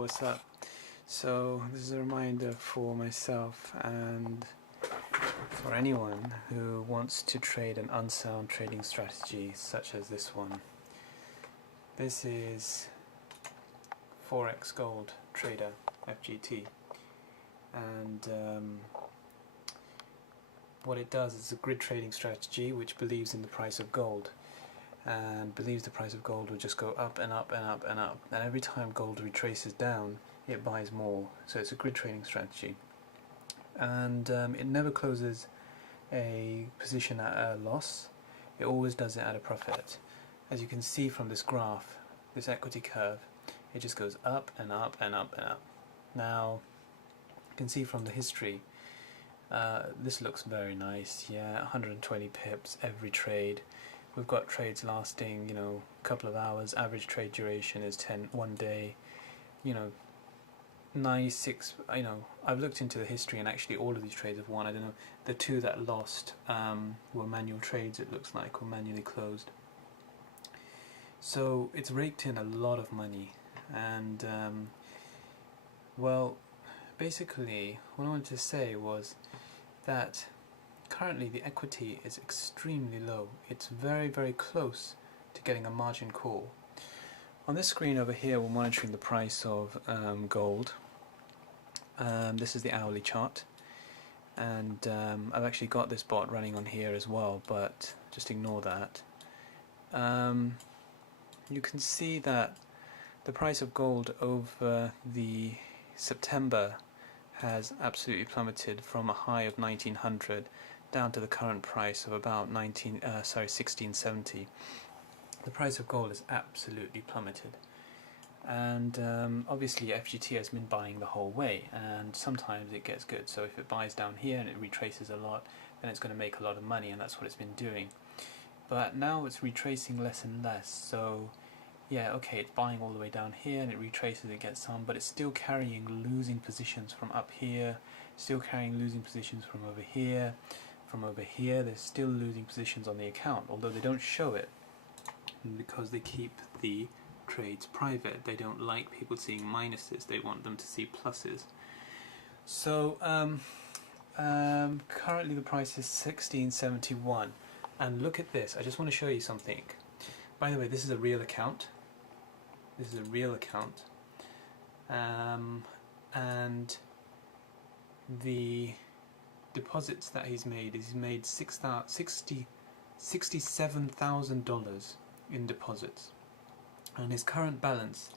what's up? So this is a reminder for myself and for anyone who wants to trade an unsound trading strategy such as this one. This is Forex Gold Trader FGT, and what it does is a grid trading strategy which believes in the price of gold and believes the price of gold will just go up and up and up and up, and every time gold retraces down it buys more. So it's a grid trading strategy, and it never closes a position at a loss. It always does it at a profit. As you can see from this graph, this equity curve, it just goes up and up and up and up. Now you can see from the history, this looks very nice. Yeah, 120 pips every trade. We've got trades lasting, a couple of hours. Average trade duration is 1 day. 96. I've looked into the history, and actually all of these trades have won. I don't know. The two that lost were manual trades. It looks like, or manually closed. So it's raked in a lot of money, and well, basically, what I wanted to say was that currently the equity is extremely low. It's very, very close to getting a margin call. On this screen over here, we're monitoring the price of gold. This is the hourly chart, and I've actually got this bot running on here as well, but just ignore that. You can see that the price of gold over the September has absolutely plummeted from a high of 1900 down to the current price of about 1670. The price of gold has absolutely plummeted, and obviously FGT has been buying the whole way, and sometimes it gets good. So if it buys down here and it retraces a lot, then it's going to make a lot of money, and that's what it's been doing. But now it's retracing less and less, so yeah, okay, it's buying all the way down here and it retraces, it gets some, but it's still carrying losing positions from up here, still carrying losing positions from over here. From over here, they're still losing positions on the account, although they don't show it because they keep the trades private. They don't like people seeing minuses, they want them to see pluses. So currently the price is 1671, and look at this. I just want to show you something. By the way, this is a real account. This is a real account, and the deposits that he's made $67,000 in deposits, and his current balance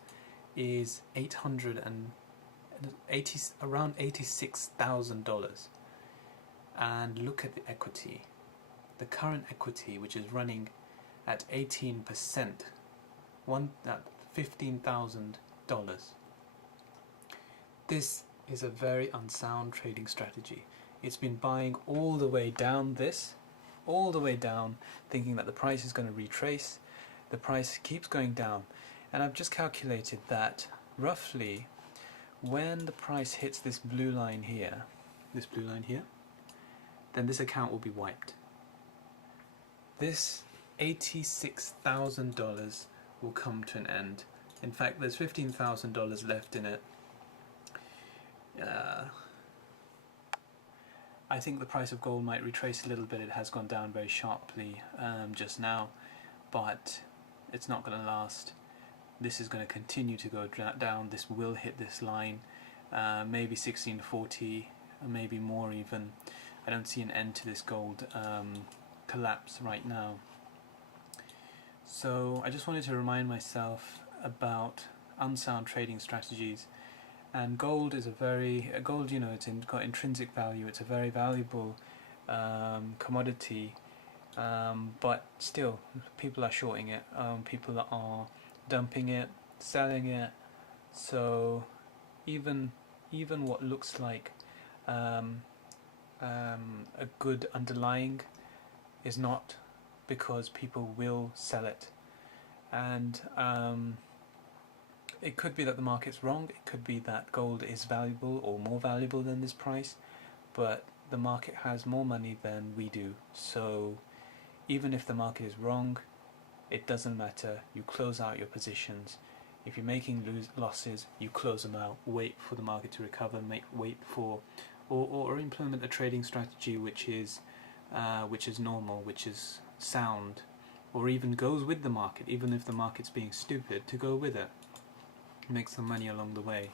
is around $86,000. And look at the equity, the current equity, which is running at 18%, at $15,000. This is a very unsound trading strategy. It's been buying all the way down all the way down, thinking that the price is going to retrace. The price keeps going down, and I've just calculated that roughly when the price hits this blue line here, then this account will be wiped. This $86,000 will come to an end. In fact, there's $15,000 left in it. I think the price of gold might retrace a little bit. It has gone down very sharply just now, but it's not going to last. This is going to continue to go down. This will hit this line, maybe 1640, maybe more even. I don't see an end to this gold collapse right now. So I just wanted to remind myself about unsound trading strategies. And gold is gold, it's got intrinsic value. It's a very valuable commodity, but still, people are shorting it. People are dumping it, selling it. So even what looks like a good underlying is not, because people will sell it. And it could be that the market's wrong, it could be that gold is valuable or more valuable than this price, but the market has more money than we do. So even if the market is wrong, it doesn't matter. You close out your positions, If you're making losses, you close them out, wait for the market to recover, wait for, or implement a trading strategy which is normal, which is sound, or even goes with the market, even if the market's being stupid, to go with it. Make some money along the way.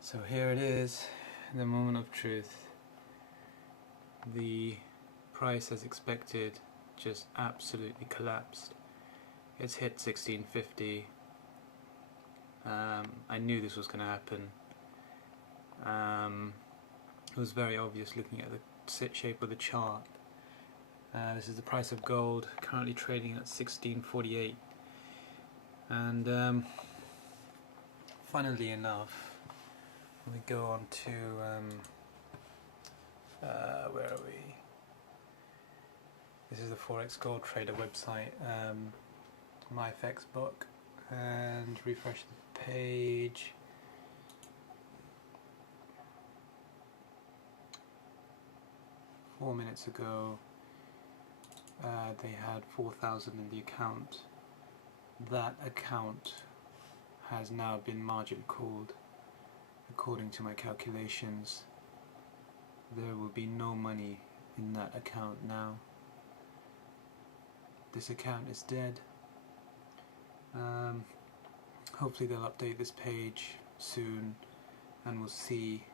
So here it is, the moment of truth. The price, as expected, just absolutely collapsed. It's hit 1650. I knew this was going to happen. It was very obvious looking at the shape of the chart. This is the price of gold, currently trading at 1648. And funnily enough, we go on to where are we? This is the Forex Gold Trader website, my FX book, and refresh the page. Four minutes ago, they had 4,000 in the account. That account has now been margin called. According to my calculations, there will be no money in that account now. This account is dead. Hopefully they'll update this page soon and we'll see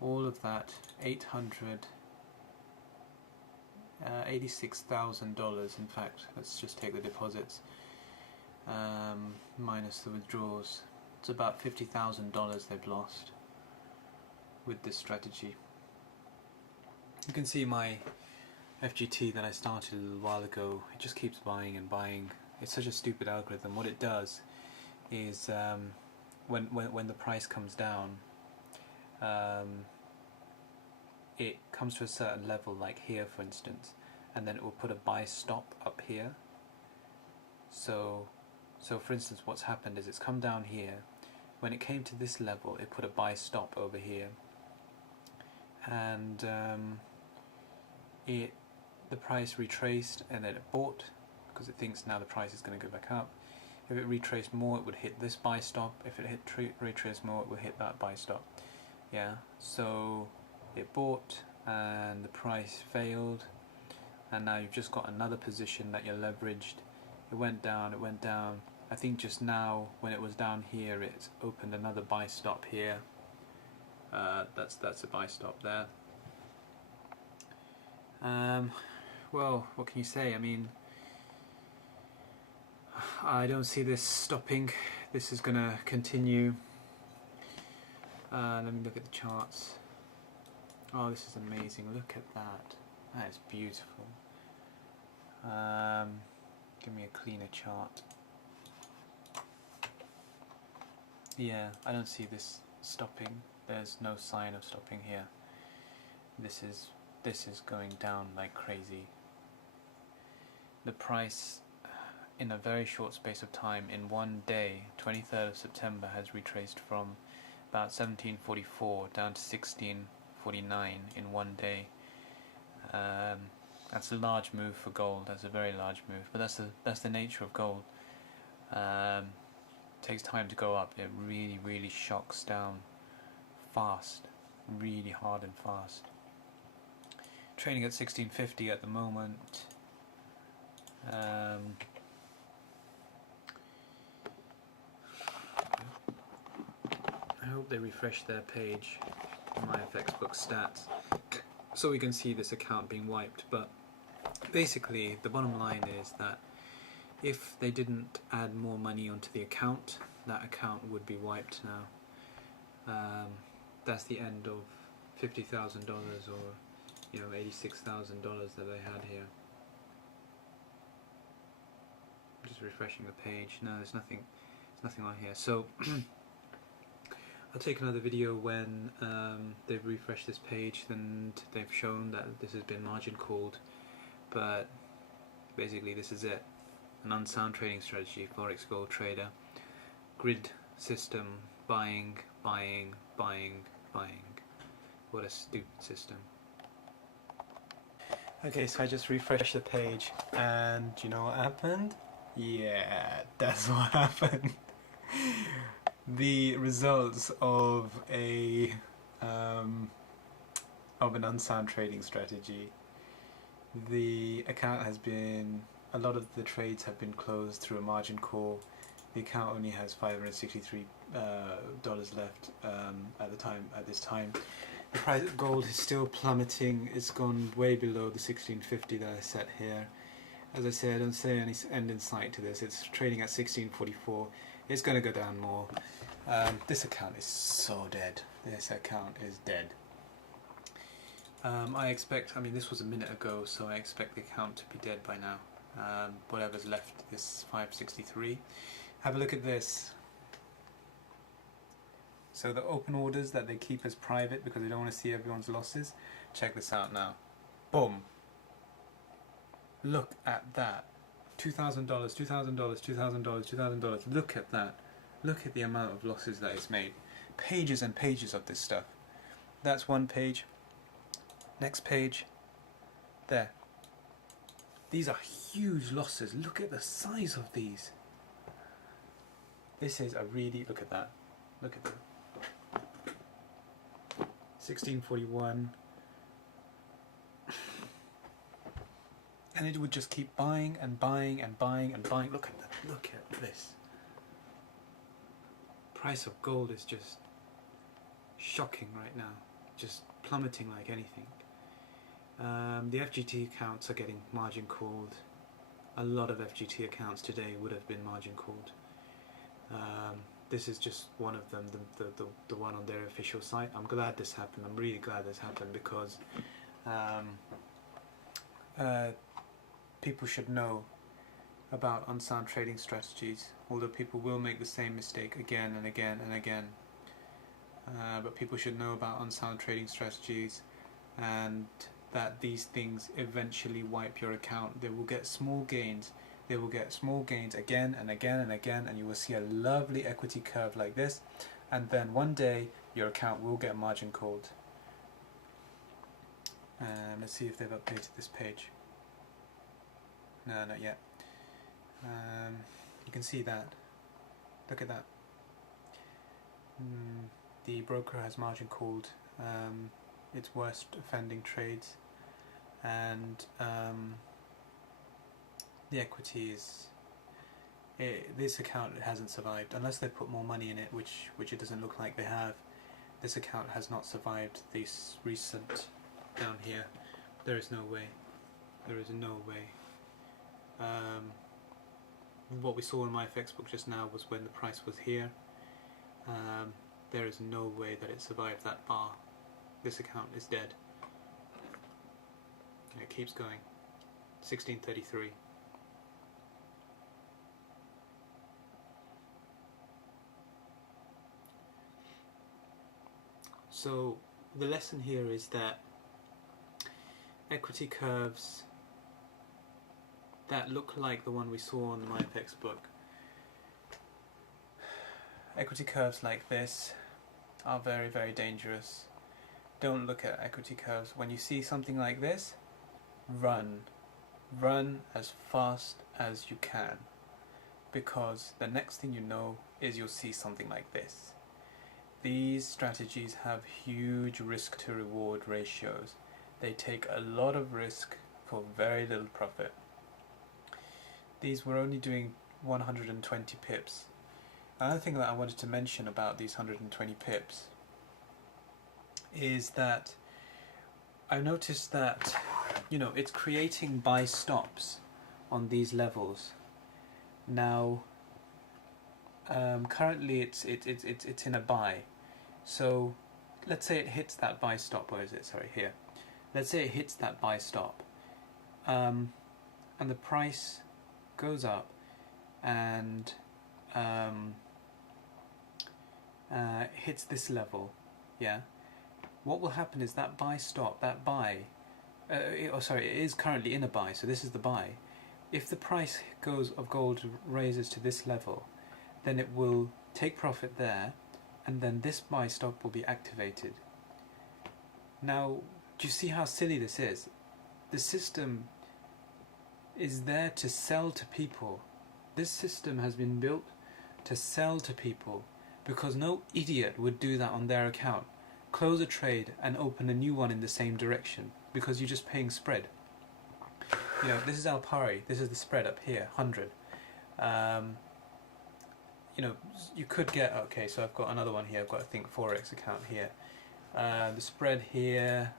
all of that $86,000, in fact, let's just take the deposits, minus the withdrawals. It's about $50,000 they've lost with this strategy. You can see my FGT that I started a little while ago, it just keeps buying and buying. It's such a stupid algorithm. What it does is when the price comes down, it comes to a certain level, like here for instance, and then it will put a buy stop up here. So for instance, what's happened is it's come down here. When it came to this level, it put a buy stop over here, and the price retraced, and then it bought because it thinks now the price is going to go back up. If it retraced more, it would hit this buy stop. If it retraced more, it would hit that buy stop. Yeah, so it bought and the price failed, and now you've just got another position that you're leveraged. It went down, it went down. I think just now when it was down here, it's opened another buy stop here. That's a buy stop there. Well, what can you say? I mean, I don't see this stopping. This is going to continue. Let me look at the charts. Oh, this is amazing. Look at that. That is beautiful. Give me a cleaner chart. Yeah, I don't see this stopping. There's no sign of stopping here. This is going down like crazy. The price in a very short space of time, in one day, 23rd of September, has retraced from about 1744 down to 1649 in one day. That's a large move for gold. That's a very large move, but that's the nature of gold. It takes time to go up. It really shocks down fast, really hard and fast. Trading at 1650 at the moment. I hope they refresh their page, my FX book stats, so we can see this account being wiped. But basically the bottom line is that if they didn't add more money onto the account, that account would be wiped now. That's the end of $50,000, or $86,000 that they had here. I'm just refreshing the page. No, there's nothing on here. So I'll take another video when they've refreshed this page and they've shown that this has been margin called. But basically this is it. An unsound trading strategy, Forex Gold Trader. Grid system, buying. What a stupid system. Okay, so I just refreshed the page, and you know what happened? Yeah, that's what happened. The results of an unsound trading strategy. The account has been, a lot of the trades have been closed through a margin call. The account only has $563 left at this time. The price of gold is still plummeting. It's gone way below the 1650 that I set here. As I say, I don't see any end in sight to this. It's trading at 1644. It's going to go down more. This account is so dead. This account is dead. I expect, I mean, this was a minute ago, so I expect the account to be dead by now. Whatever's left is 563. Have a look at this. So the open orders that they keep as private because they don't want to see everyone's losses. Check this out now. Boom. Look at that. $2,000, $2,000, $2,000, $2,000. Look at that. Look at the amount of losses that it's made. Pages and pages of this stuff. That's one page. Next page. There. These are huge losses. Look at the size of these. This is a really, look at that. Look at that. 1641. And it would just keep buying and buying and buying and buying. Look at that. Look at this. Price of gold is just shocking right now. Just plummeting like anything. The FGT accounts are getting margin called. A lot of FGT accounts today would have been margin called. This is just one of them, the one on their official site. I'm glad this happened. I'm really glad this happened because people should know about unsound trading strategies, although people will make the same mistake again and again and again. But people should know about unsound trading strategies, and that these things eventually wipe your account. They will get small gains. They will get small gains again and again and again, and you will see a lovely equity curve like this, and then one day your account will get margin called. Let's see if they've updated this page. No, not yet. You can see that. Look at that. The broker has margin called its worst offending trades, and the equity is, this account hasn't survived unless they put more money in it, which it doesn't look like they have. This account has not survived this recent down here. There is no way. There is no way. What we saw in my FX book just now was when the price was here. There is no way that it survived that bar. This account is dead. And it keeps going. 1633. So the lesson here is that equity curves that look like the one we saw in my FX book, equity curves like this are very, very dangerous. Don't look at equity curves. When you see something like this, run. Run as fast as you can, because the next thing you know is you'll see something like this. These strategies have huge risk to reward ratios. They take a lot of risk for very little profit. These were only doing 120 pips. Another thing that I wanted to mention about these 120 pips is that I noticed that, you know, it's creating buy stops on these levels. Now, currently it's in a buy. So let's say it hits that buy stop. Where is it? Sorry, here. Let's say it hits that buy stop, and the price goes up and hits this level. Yeah. What will happen is that buy stop, that buy, it is currently in a buy, so this is the buy. If the price of gold raises to this level, then it will take profit there, and then this buy stop will be activated. Now, do you see how silly this is? The system is there to sell to people. This system has been built to sell to people because no idiot would do that on their account. Close a trade and open a new one in the same direction because you're just paying spread. You know, this is Al Pari, this is the spread up here, 100. You know, you could get, okay, so I've got another one here, I've got Forex account here. The spread here,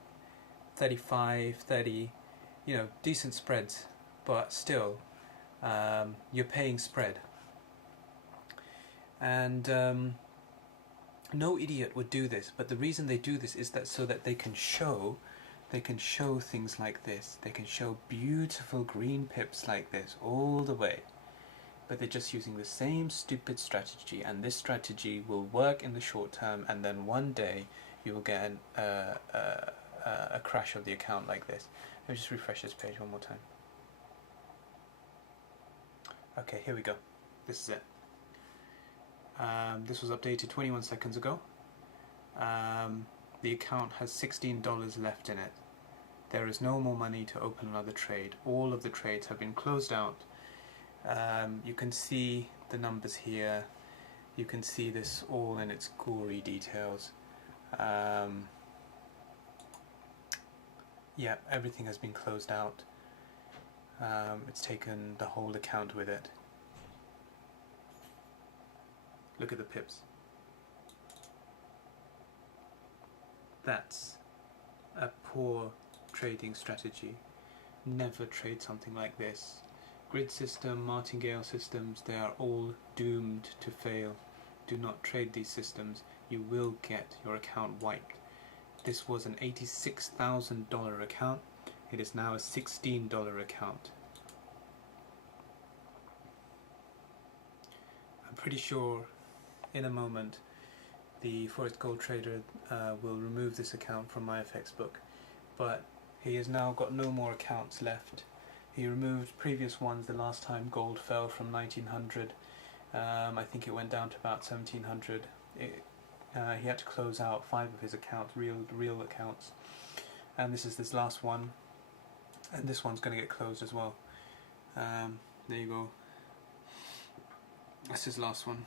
35, 30, you know, decent spreads, but still, you're paying spread. And no idiot would do this, but the reason they do this is that so that they can show things like this. They can show beautiful green pips like this all the way. But they're just using the same stupid strategy, and this strategy will work in the short term, and then one day you will get a crash of the account like this. Let me just refresh this page one more time. Okay, here we go. This is it. This was updated 21 seconds ago. The account has $16 left in it. There is no more money to open another trade. All of the trades have been closed out. You can see the numbers here. You can see this all in its gory details. Yeah, everything has been closed out. It's taken the whole account with it. Look at the pips. That's a poor trading strategy. Never trade something like this. Grid system, martingale systems, they are all doomed to fail. Do not trade these systems. You will get your account wiped. This was an $86,000 account. It is now a $16 account. I'm pretty sure in a moment the Forex Gold Trader will remove this account from my FX book, but he has now got no more accounts left. He removed previous ones the last time gold fell from 1900. I think it went down to about 1700. He had to close out 5 of his accounts, real accounts, and this is this last one, and this one's going to get closed as well. There you go. That's his last one.